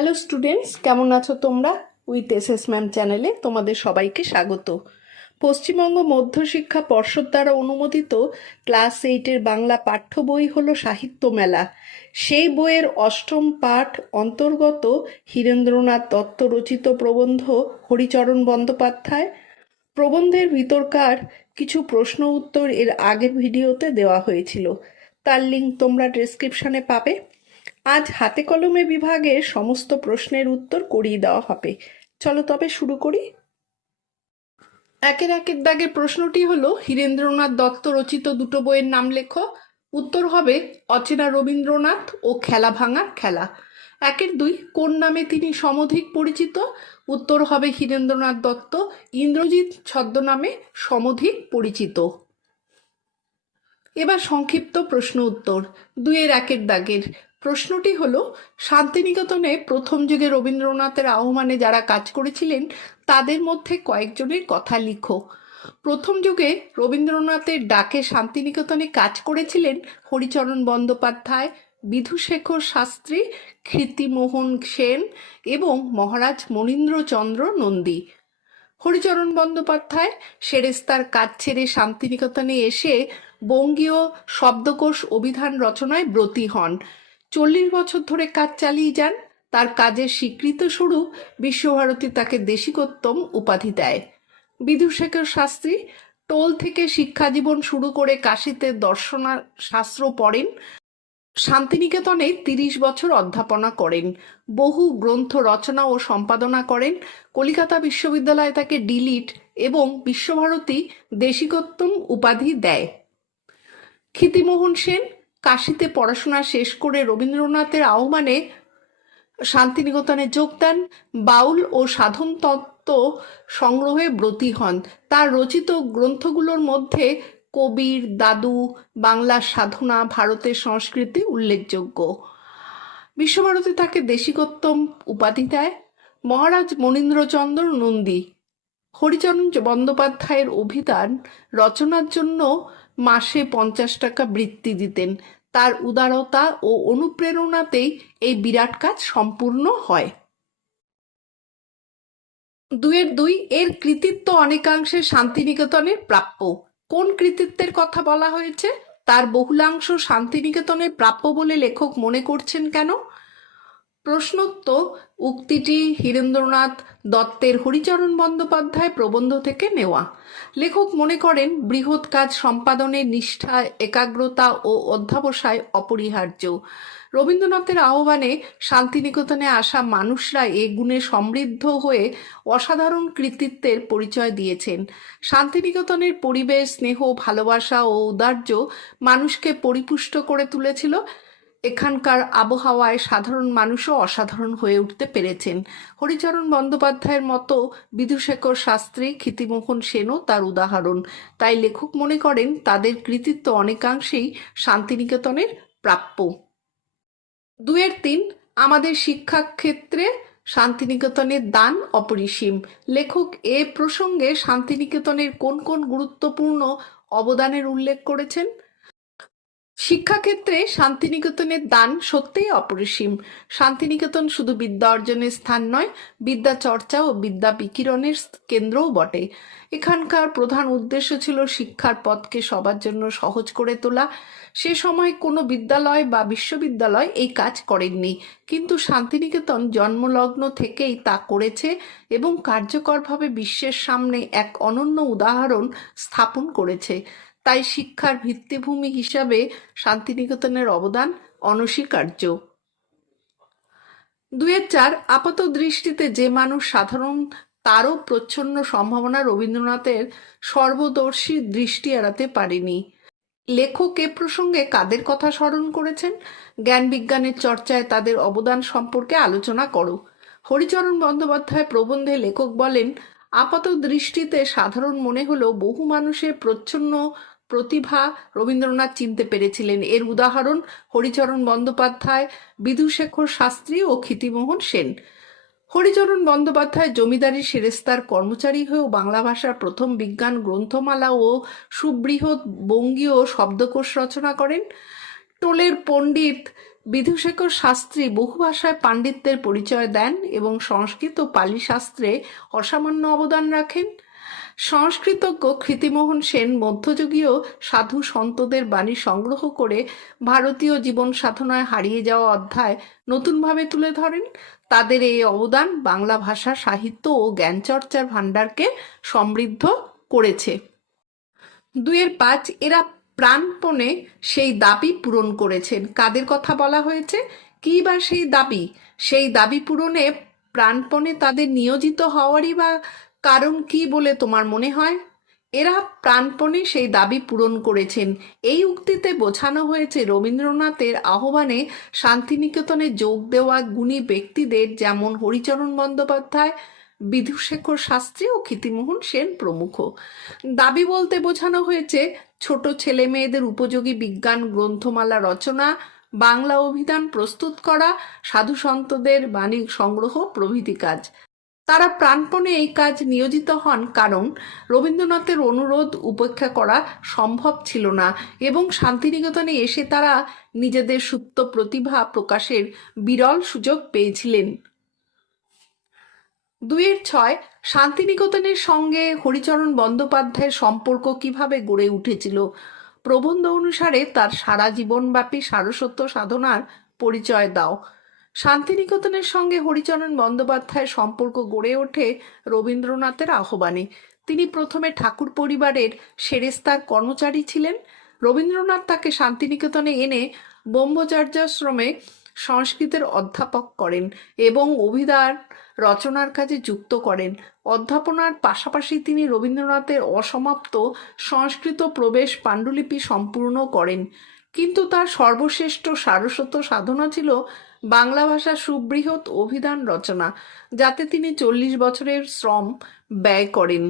Hello students, কেমন আছো তোমরা? উইথ এসএস ম্যাম চ্যানেলে তোমাদের সবাইকে স্বাগত। পশ্চিমবঙ্গ মধ্যশিক্ষা পর্ষদ দ্বারা অনুমোদিত ক্লাস 8-এর বাংলা পাঠ্য বই হলো সাহিত্য মেলা। সেই বইয়ের অষ্টম পাঠ অন্তর্গত হীরেন্দ্রনাথ দত্ত রচিত প্রবন্ধ হরিচরণ বন্দ্যোপাধ্যায়। প্রবন্ধের ভিতরকার কিছু প্রশ্ন উত্তর এর আগের ভিডিওতে দেওয়া হয়েছিল, তার লিঙ্ক তোমরা ডেসক্রিপশনে পাবে। আজ হাতে কলমে বিভাগের সমস্ত প্রশ্নের উত্তর করিয়ে দেওয়া হবে। চলো তবে শুরু করি। একের দাগের প্রশ্নটি হলো, হীরেন্দ্রনাথ দত্ত রচিত দুটো বইয়ের নাম লেখো। উত্তর হবে অচেনা রবীন্দ্রনাথ ও খেলা ভাঙার খেলা। 1-2, কোন নামে তিনি সমধিক পরিচিত? উত্তর হবে হীরেন্দ্রনাথ দত্ত ইন্দ্রজিৎ ছদ্মনামে সমধিক পরিচিত। এবার সংক্ষিপ্ত প্রশ্ন উত্তর। 2-1 দাগের প্রশ্নটি হলো, শান্তিনিকেতনে প্রথম যুগে রবীন্দ্রনাথের আহ্বানে যারা কাজ করেছিলেন তাদের মধ্যে কয়েকজনের কথা লিখো। প্রথম যুগে রবীন্দ্রনাথের ডাকে শান্তিনিকেতনে কাজ করেছিলেন হরিচরণ বন্দ্যোপাধ্যায়, বিধুশেখর শাস্ত্রী, কীর্তিমোহন সেন এবং মহারাজ মনীন্দ্রচন্দ্র নন্দী। হরিচরণ বন্দ্যোপাধ্যায় সেরেস্তার কাজ ছেড়ে শান্তিনিকেতনে এসে বঙ্গীয় শব্দকোষ অভিধান রচনায় ব্রতী হন। 40 বছর ধরে কাজ চালিয়ে যান। তার কাজের স্বীকৃত স্বরূপ বিশ্বভারতী তাকে দেশিকোত্তম উপাধি দেয়। বিধুশেখর শাস্ত্রী টোল থেকে শিক্ষাজীবন শুরু করে কাশীতে দর্শনশাস্ত্র পড়েন। শান্তিনিকেতনে 30 বছর অধ্যাপনা করেন। বহু গ্রন্থ রচনা ও সম্পাদনা করেন। কলিকাতা বিশ্ববিদ্যালয় তাকে ডিলিট এবং বিশ্বভারতী দেশিকোত্তম উপাধি দেয়। কীর্তিমোহন সেন কাশীতে পড়াশোনা শেষ করে রবীন্দ্রনাথের আহ্বানে শান্তিনিকেতনে যোগ দেন। বাউল ও সাধন তত্ত্ব সংগ্রহে ব্রতী হন। তার রচিত গ্রন্থগুলোর মধ্যে কবির দাদু, বাংলার সাধনা, ভারতের সংস্কৃতি উল্লেখযোগ্য। বিশ্বভারতী তাকে দেশিকোত্তম উপাধি দেয়। মহারাজ মনীন্দ্রচন্দ্র নন্দী হরিচরণ বন্দ্যোপাধ্যায়ের অভিধান রচনার জন্য মাসে 50 টাকা বৃত্তি দিতেন। তার উদারতা ও অনুপ্রেরণাতেই এই বিরাট কাজ সম্পূর্ণ হয়। 2-2, এর কৃতিত্ব অনেকাংশে শান্তিনিকেতনের প্রাপ্য। কোন কৃতিত্বের কথা বলা হয়েছে? তার বহুলাংশ শান্তিনিকেতনের প্রাপ্য বলে লেখক মনে করছেন কেন? প্রশ্নোত্তর উক্তিটি হীরেন্দ্রনাথ দত্তের হরিচরণ বন্দ্যোপাধ্যায় প্রবন্ধ থেকে নেওয়া। লেখক মনে করেন বৃহৎ কাজ সম্পাদনে নিষ্ঠা, একাগ্রতা ও অধ্যবসায় অপরিহার্য। রবীন্দ্রনাথের আহ্বানে শান্তিনিকেতনে আসা মানুষরা এ গুণে সমৃদ্ধ হয়ে অসাধারণ কৃতিত্বের পরিচয় দিয়েছেন। শান্তিনিকেতনের পরিবেশ, স্নেহ, ভালোবাসা ও ঔদার্য মানুষকে পরিপুষ্ট করে তুলেছিল। এখানকার আবহাওয়ায় সাধারণ মানুষও অসাধারণ হয়ে উঠতে পেরেছেন। হরিচরণ বন্দ্যোপাধ্যায়ের মতো বিধুশেখর শাস্ত্রী, কীর্তিমোহন সেনও তার উদাহরণ। তাই লেখক মনে করেন তাদের কৃতিত্ব অনেকাংশেই শান্তিনিকেতনের প্রাপ্য। 2-3, আমাদের শিক্ষাক্ষেত্রে শান্তিনিকেতনের দান অপরিসীম। লেখক এ প্রসঙ্গে শান্তিনিকেতনের কোন কোন গুরুত্বপূর্ণ অবদানের উল্লেখ করেছেন? শিক্ষাক্ষেত্রে শান্তিনিকেতনের দান সত্যিই অপরিসীম। শান্তিনিকেতন শুধু বিদ্যা অর্জনের স্থান নয়, বিদ্যা চর্চা ও বিদ্যা বিকিরণের কেন্দ্রও বটে। এখানকার প্রধান উদ্দেশ্য ছিল শিক্ষার পথকে সবার জন্য সহজ করে তোলা। সে সময় কোনো বিদ্যালয় বা বিশ্ববিদ্যালয় এই কাজ করেননি, কিন্তু শান্তিনিকেতন জন্মলগ্ন থেকেই তা করেছে এবং কার্যকরভাবে বিশ্বের সামনে এক অনন্য উদাহরণ স্থাপন করেছে। তাই শিক্ষার ভিত্তিভূমি হিসাবে শান্তিনিকেতনের অবদান অনস্বীকার্য। 2-4, আপাত দৃষ্টিতে যে মানুষ সাধারণ তারও প্রচ্ছন্ন সম্ভাবনা রবীন্দ্রনাথের সর্বদর্শী দৃষ্টি এড়াতে পারেনি। লেখক এ প্রসঙ্গে কাদের কথা স্মরণ করেছেন? জ্ঞান বিজ্ঞানের চর্চায় তাদের অবদান সম্পর্কে আলোচনা করো। হরিচরণ বন্দ্যোপাধ্যায় প্রবন্ধে লেখক বলেন, আপাত দৃষ্টিতে সাধারণ মনে হলেও বহু মানুষের প্রচ্ছন্ন প্রতিভা রবীন্দ্রনাথ চিনতে পেরেছিলেন। এর উদাহরণ হরিচরণ বন্দ্যোপাধ্যায়, বিধুশেখর শাস্ত্রী ও কীর্তিমোহন সেন। হরিচরণ বন্দ্যোপাধ্যায় জমিদারি সেরেস্তার কর্মচারী হয়েও বাংলা ভাষার প্রথম বিজ্ঞান গ্রন্থমালা ও সুবৃহৎ বঙ্গীয় শব্দকোষ রচনা করেন। টোলের পণ্ডিত বিধুশেখর শাস্ত্রী বহু ভাষায় পাণ্ডিত্যের পরিচয় দেন এবং সংস্কৃত ও পালি শাস্ত্রে অসামান্য অবদান রাখেন। সংস্কৃতজ্ঞ ক্ষিতিমোহন সেন মধ্যযুগীয় সাধু সন্তদের বাণী সংগ্রহ করে ভারতীয় জীবন সাধনায় হারিয়ে যাওয়া অধ্যায় নতুনভাবে তুলে ধরেন। তাদের এই অবদান বাংলা ভাষা, সাহিত্য ও জ্ঞানচর্চার ভাণ্ডারকে সমৃদ্ধ করেছে। 2-5 এরা প্রাণপণে সেই দাবি পূরণ করেছেন। কাদের কথা বলা হয়েছে? কী বা সেই দাবি? সেই দাবি পূরণে প্রাণপণে তাদের নিয়োজিত হওয়ারই বা কারণ কি বলে তোমার মনে হয়? এরা প্রাণপণে সেই দাবি পূরণ করেছেন। এই উক্তিতে বোঝানো হয়েছে রবীন্দ্রনাথের আহ্বানে শান্তিনিকেতনে যোগ দেওয়া গুণী ব্যক্তিদের, যেমন হরিচরণ বন্দ্যোপাধ্যায়, বিধুশেখর শাস্ত্রী ও ক্ষিতিমোহন সেন প্রমুখ। দাবি বলতে বোঝানো হয়েছে ছোট ছেলে মেয়েদের উপযোগী বিজ্ঞান গ্রন্থমালা রচনা, বাংলা অভিধান প্রস্তুত করা, সাধু সন্তদের বাণী সংগ্রহ প্রভৃতি কাজ। তারা প্রাণপণে এই কাজ নিয়োজিত হন কারণ রবীন্দ্রনাথের অনুরোধ উপেক্ষা করা সম্ভব ছিল না এবং শান্তিনিকেতনে এসে তারা নিজেদের সুপ্ত প্রতিভা প্রকাশের বিরল সুযোগ পেয়েছিলেন। 2-6 শান্তিনিকেতনের সঙ্গে হরিচরণ বন্দ্যোপাধ্যায়ের সম্পর্ক কিভাবে গড়ে উঠেছিল? প্রবন্ধ অনুসারে তার সারা জীবনব্যাপী সারস্বত সাধনার পরিচয় দাও। শান্তিনিকেতনের সঙ্গে হরিচরণ বন্দ্যোপাধ্যায়ের সম্পর্ক গড়ে ওঠে রবীন্দ্রনাথের আহ্বানে। তিনি প্রথমে ঠাকুর পরিবারের সেরেস্তার কর্মচারী ছিলেন। রবীন্দ্রনাথ তাকে শান্তিনিকেতনে এনে ব্রহ্মচর্যাশ্রমে সংস্কৃতের অধ্যাপক করেন এবং অভিধান রচনার কাজে যুক্ত করেন। অধ্যাপনার পাশাপাশি তিনি রবীন্দ্রনাথের অসমাপ্ত সংস্কৃত প্রবেশ পাণ্ডুলিপি সম্পূর্ণ করেন, কিন্তু তার সর্বশ্রেষ্ঠ সারস্বত সাধনা ছিল বাংলা ভাষার সুবৃহৎ অভিধান রচনা, যাতে তিনি 40 বছরের শ্রম ব্যয় করেন।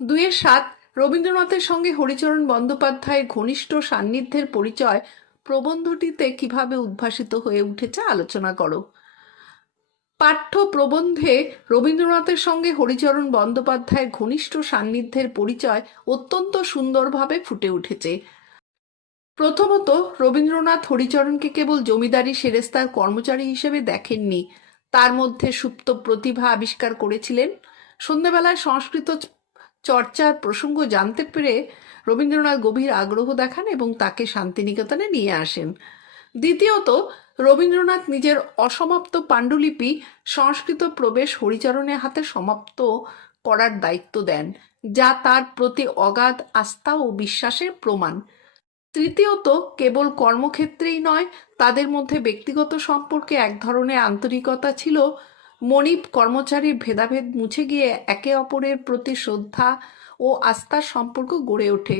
2-7 রবীন্দ্রনাথের সঙ্গে হরিচরণ বন্দ্যোপাধ্যায়ের ঘনিষ্ঠ সান্নিধ্যের পরিচয় প্রবন্ধটিতে কিভাবে উদ্ভাসিত হয়ে উঠেছে আলোচনা করো। পাঠ্য প্রবন্ধে রবীন্দ্রনাথের সঙ্গে হরিচরণ বন্দ্যোপাধ্যায়ের ঘনিষ্ঠ সান্নিধ্যের পরিচয় অত্যন্ত সুন্দরভাবে ফুটে উঠেছে। প্রথমত, রবীন্দ্রনাথ হরিচরণকে কেবল জমিদারি সেরেস্তার কর্মচারী হিসেবে দেখেননি, তার মধ্যে সুপ্ত প্রতিভা আবিষ্কার করেছিলেন। সন্ধ্যাবেলায় সংস্কৃত চর্চার প্রসঙ্গ জানতে পেরে রবীন্দ্রনাথ গভীর আগ্রহ দেখান এবং তাকে শান্তিনিকেতনে নিয়ে আসেন। দ্বিতীয়ত, রবীন্দ্রনাথ নিজের অসমাপ্ত পাণ্ডুলিপি সংস্কৃত প্রবেশ হরিচরণের হাতে সমাপ্ত করার দায়িত্ব দেন, যা তার প্রতি অগাধ আস্থা ও বিশ্বাসের প্রমাণ। তৃতীয়ত, কেবল কর্মক্ষেত্রেই নয়, তাদের মধ্যে ব্যক্তিগত সম্পর্কে এক ধরনের আন্তরিকতা ছিল। মনিব কর্মচারীর ভেদাভেদ মুছে গিয়ে একে অপরের প্রতি শ্রদ্ধা ও আস্থার সম্পর্ক গড়ে ওঠে।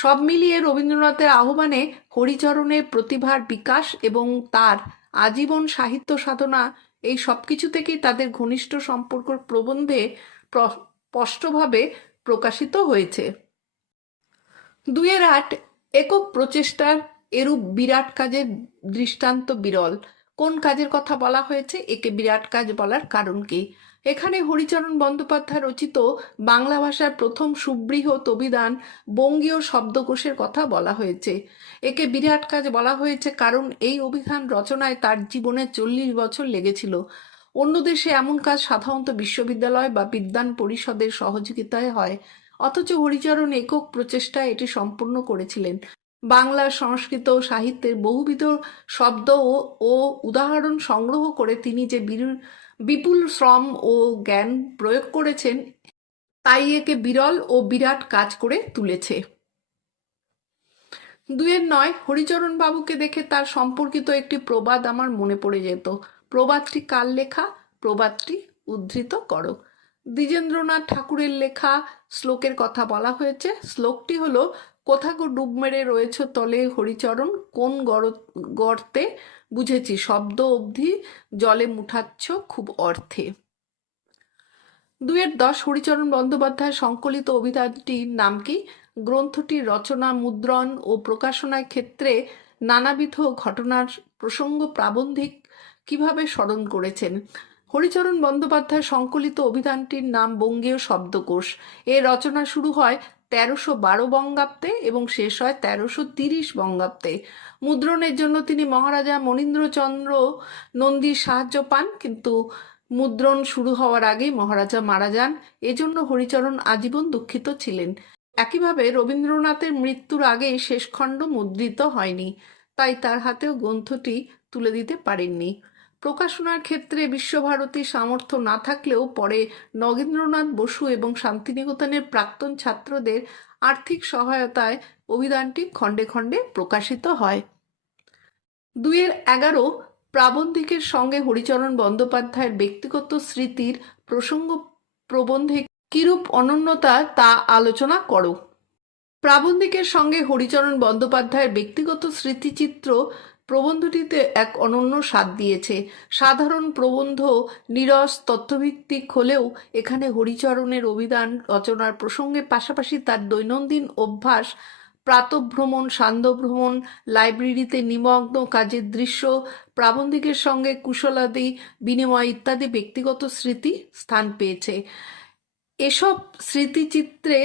সব মিলিয়ে রবীন্দ্রনাথের আহ্বানে হরিচরণের প্রতিভার বিকাশ এবং তার আজীবন সাহিত্য সাধনা, এই সব কিছু থেকেই তাদের ঘনিষ্ঠ সম্পর্ক প্রবন্ধে স্পষ্টভাবে প্রকাশিত হয়েছে। 2-8 একক প্রচেষ্টার এরূপ বিরাট কাজের দৃষ্টান্ত বিরল। কোন কাজের কথা বলা হয়েছে? একে বিরাট কাজ বলার কারণ কি? এখানে হরিচরণ বন্দ্যোপাধ্যায় রচিত বাংলা ভাষার প্রথম সুবৃহৎ অভিধান বঙ্গীয় শব্দকোষের কথা বলা হয়েছে। একে বিরাট কাজ বলা হয়েছে কারণ এই অভিধান রচনায় তার জীবনে 40 বছর লেগেছিল। অন্য দেশে এমন কাজ সাধারণত বিশ্ববিদ্যালয় বা বিদ্বান পরিষদের সহযোগিতায় হয়, অথচ হরিচরণ একক প্রচেষ্টায় এটি সম্পূর্ণ করেছিলেন। বাংলা, সংস্কৃত ও সাহিত্যের বহুবিধ শব্দ ও উদাহরণ সংগ্রহ করে তিনি যে বিপুল শ্রম ও জ্ঞান প্রয়োগ করেছেন, তাই একে বিরল ও বিরাট কাজ করে তুলেছে। 2-9 হরিচরণ বাবুকে দেখে তার সম্পর্কিত একটি প্রবাদ আমার মনে পড়ে যেত। প্রবাদটি কার লেখা? প্রবাদটি উদ্ধৃত করো। দ্বিজেন্দ্রনাথ ঠাকুরের লেখা শ্লোকের কথা বলা হয়েছে। শ্লোকটি হলো, কোথাগো ডুব মেরে রয়েছ তলে হরিচরণ, কোন গর্তে বুঝেছি শব্দ অবধি জলে মুঠাচ্ছ খুব অর্থে। 2-10 হরিচরণ বন্দ্যোপাধ্যায়ের সংকলিত অভিধানটির নাম কি? গ্রন্থটির রচনা, মুদ্রণ ও প্রকাশনার ক্ষেত্রে নানাবিধ ঘটনার প্রসঙ্গ প্রাবন্ধিক কিভাবে স্মরণ করেছেন? হরিচরণ বন্দ্যোপাধ্যায় সংকলিত অভিধানটির নাম বঙ্গীয় শব্দকোষ। এর রচনা শুরু হয় 1312 বঙ্গাব্দে এবং শেষ হয় 1330 বঙ্গাব্দে। মুদ্রণের জন্য তিনি মহারাজা মনীন্দ্রচন্দ্র নন্দীর সাহায্য পান, কিন্তু মুদ্রণ শুরু হওয়ার আগেই মহারাজা মারা যান। এজন্য হরিচরণ আজীবন দুঃখিত ছিলেন। একইভাবে রবীন্দ্রনাথের মৃত্যুর আগে শেষ খণ্ড মুদ্রিত হয়নি, তাই তার হাতেও গ্রন্থটি তুলে দিতে পারেননি। প্রকাশনার ক্ষেত্রে বিশ্বভারতীর সামর্থ্য না থাকলেও পরে নগেন্দ্রনাথ বসু এবং শান্তিনিকেতনের প্রাক্তন ছাত্রদের আর্থিক সহায়তায় অভিধানটি খণ্ডে খণ্ডে প্রকাশিত হয়। 2-11 প্রাবন্ধিকের সঙ্গে হরিচরণ বন্দ্যোপাধ্যায়ের ব্যক্তিগত স্মৃতির প্রসঙ্গ প্রবন্ধে কিরূপ অনন্যতা তা আলোচনা করো। প্রাবন্ধিকের সঙ্গে হরিচরণ বন্দ্যোপাধ্যায়ের ব্যক্তিগত স্মৃতিচিত্র প্রবন্ধটিতে এক অনন্য স্বাদ দিয়েছে। সাধারণ প্রবন্ধ নীরস তথ্যভিত্তিক হলেও এখানে হরিচরণের অভিধান রচনার প্রসঙ্গের পাশাপাশি তার দৈনন্দিন অভ্যাস, প্রাতঃভ্রমণ, সান্ধ্যভ্রমণ, লাইব্রেরিতে নিমগ্ন কাজের দৃশ্য, প্রাবন্ধিকের সঙ্গে কুশলাদি বিনিময় ইত্যাদি ব্যক্তিগত স্মৃতি স্থান পেয়েছে। এসব স্মৃতিচিত্রে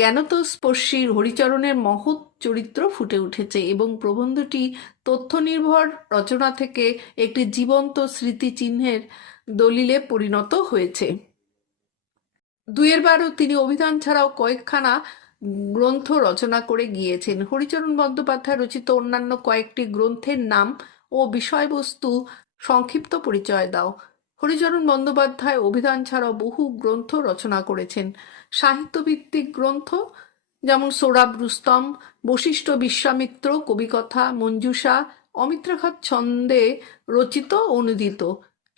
জ্ঞানতস্পর্শী হরিচরণের মহৎ চরিত্র ফুটে উঠেছে এবং প্রবন্ধটি তথ্যনির্ভর রচনা থেকে একটি জীবন্ত স্মৃতিচিহ্নের দলিলে পরিণত হয়েছে। 2-12 তিনি অভিধান ছাড়াও কয়েকখানা গ্রন্থ রচনা করে গিয়েছেন। হরিচরণ বন্দ্যোপাধ্যায় রচিত অন্যান্য কয়েকটি গ্রন্থের নাম ও বিষয়বস্তু সংক্ষিপ্ত পরিচয় দাও। হরিচরণ বন্দ্যোপাধ্যায় অভিধান ছাড়াও বহু গ্রন্থ রচনা করেছেন। সাহিত্যভিত্তিক গ্রন্থ যেমন সোহরাব রুস্তম, বশিষ্ঠ বিশ্বামিত্র, কবিকথা, মঞ্জুষা, অমিত্রাক্ষর ছন্দে রচিত অনুদিত।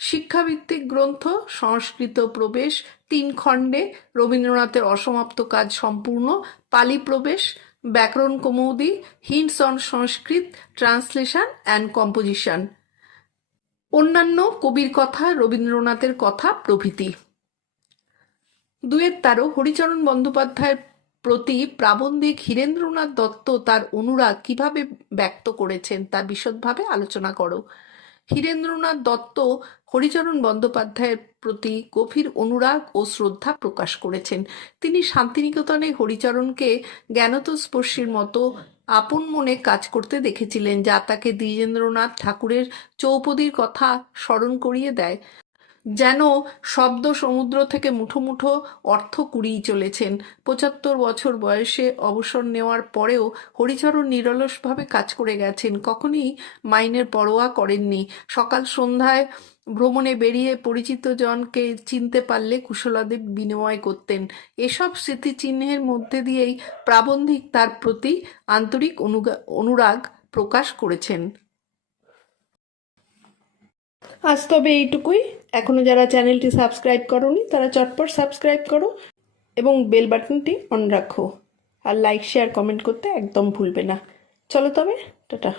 শিক্ষাভিত্তিক গ্রন্থ সংস্কৃত প্রবেশ 3 খণ্ডে, রবীন্দ্রনাথের অসমাপ্ত কাজ সম্পূর্ণ, পালি প্রবেশ, ব্যাকরণ Kaumudi, hints on Sanskrit, translation and composition, অন্যান্য কবির কথা, রবীন্দ্রনাথের কথা প্রভৃতি। 2-13 হরিচরণ বন্দ্যোপাধ্যায়ের প্রতি প্রাবন্ধিক হীরেন্দ্রনাথ দত্ত তার অনুরাগ কিভাবে ব্যক্ত করেছেন তা বিশদভাবে আলোচনা করো। হীরেন্দ্রনাথ দত্ত হরিচরণ বন্দ্যোপাধ্যায়ের প্রতি গভীর অনুরাগ ও শ্রদ্ধা প্রকাশ করেছেন। তিনি শান্তিনিকেতনে হরিচরণকে জ্ঞানতস্পর্শীর মতো আপন মনে কাজ করতে দেখেছিলেন, যা তাকে দ্বিজেন্দ্রনাথ ঠাকুরের চৌপদীর কথা স্মরণ করিয়ে দেয়। যেন শব্দ সমুদ্র থেকে মুঠো মুঠো অর্থ কুড়িয়ে চলেছেন। 75 বছর বয়সে অবসর নেওয়ার পরেও হরিচরণ নিরলসভাবে কাজ করে গেছেন, কখনই মাইনের পরোয়া করেননি। সকাল সন্ধ্যায় ভ্রমণে বেরিয়ে পরিচিত জনকে চিনতে পারলে কুশলাদি বিনিময় করতেন। এসব স্মৃতিচিহ্নের মধ্যে দিয়েই প্রাবন্ধিক তার প্রতি আন্তরিক অনুরাগ প্রকাশ করেছেন। আজ তবে এইটুকুই। এখনো যারা চ্যানেলটি সাবস্ক্রাইব করোনি তারা চটপট সাবস্ক্রাইব করো এবং বেল বাটনটি অন রাখো, আর লাইক শেয়ার কমেন্ট করতে একদম ভুলবে না। চলো তবে, টাটা।